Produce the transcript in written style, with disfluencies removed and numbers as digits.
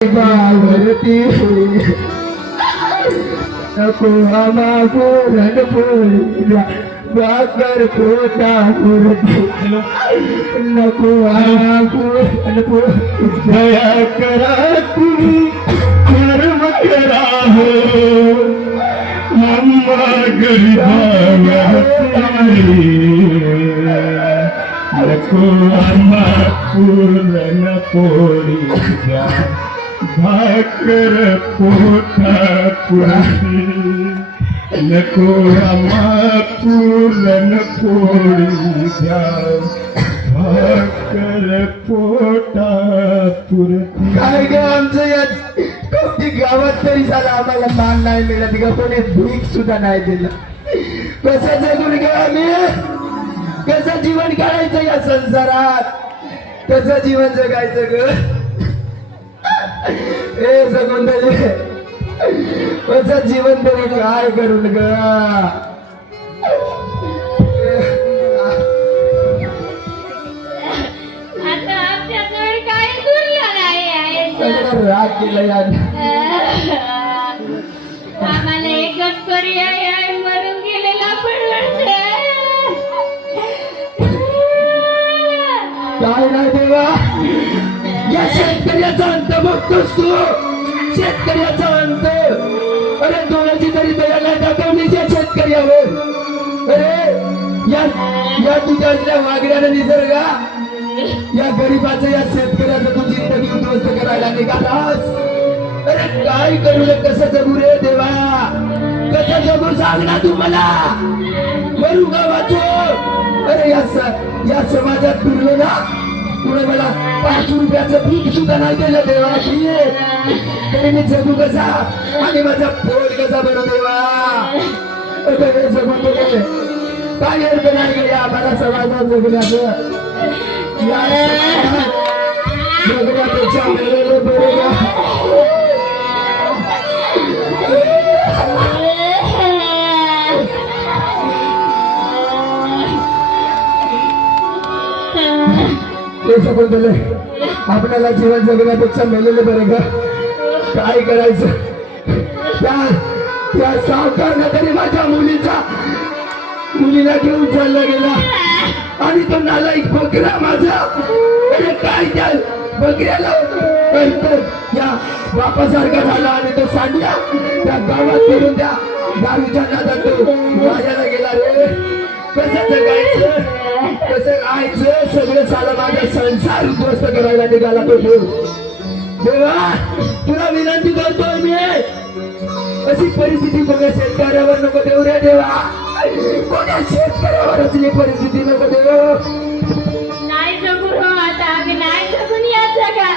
बावरती नको आम्हा रणपोळीला बाकर पोटा पुरती नको आम्हा दया करा तुम्ही कर्म करा हो अम्मा गरीबाला नको आम्हा पूर्ण पोळी द्या भाकर पोटा पुरती नको आम्हा पूर्ण पोळी द्या भाकर पोटा पुरती. काय ग आमचं या कवटी गावात तरी झाला आम्हाला मान नाही मिळत ग कोणी भीक सुद्धा नाही दिलं. कसं जगून ग आम्ही कसं जीवन काढायचं या संसारात कसं जीवन जगायचं ग हे जगून तरी कसं जीवन तरी काय करून ग आता आमच्याजवळ काही उरलं नाही सगळं राग केलं यार. आम्हाला एकच पर्याय आहे मरून गेलेला परवडत. काय नाही देवा या शेतकऱ्याचा अंत बघतोस तू शेतकऱ्याचा अंत. अरे दोनाची तरी दयाला दाखवलीच या शेतकऱ्यावर. अरे या तुझ्या वागण्यानं निसर्गा या गरीबाचं या शेतकऱ्याचं तू जिंदगी उद्ध्वस्त करायला निघालास. अरे काय करू रे कसं जगू रे देवा कसं जगू सांग ना तू मला मरू का वाचू. अरे या समाजात फिरलो ना पुढे मला 5 रुपयाचं पीक सुद्धा नाही दिलं देवा तरी मी जगू कसा आणि माझा पोट कसा बनू देवा. हे जगून गेले काय अर्थ नाही गेले आम्हाला समाजात जगण्याचं या जगण्यापेक्षा मेलेलं बरं. आपल्याला जीवन जगण्यापेक्षा मेलेले बरे ग. काय करायचं त्या सावकारनं तरी माझ्या मुलीला घेऊन चालला गेला आणि तो नालायक बकरा माझा. अरे काय त्या बकऱ्याला या बापासारखा झाला आणि तो सांडला त्या गावात फिरून त्या दारूच्या नादात तो माझ्याला गेला रे. कसं जगायचं कसं राहायचं सगळं साला माझा संसार उद्ध्वस्त करायला निघाला तो देव. देवा तुला विनंती करतोय मी अशी परिस्थिती बघा शेतकऱ्यावर नको देऊ रे देवा. कोणा शेतकऱ्यावर असली परिस्थिती नको देऊ. नाही जगून हो आता आम्ही नाही जगून या जगा.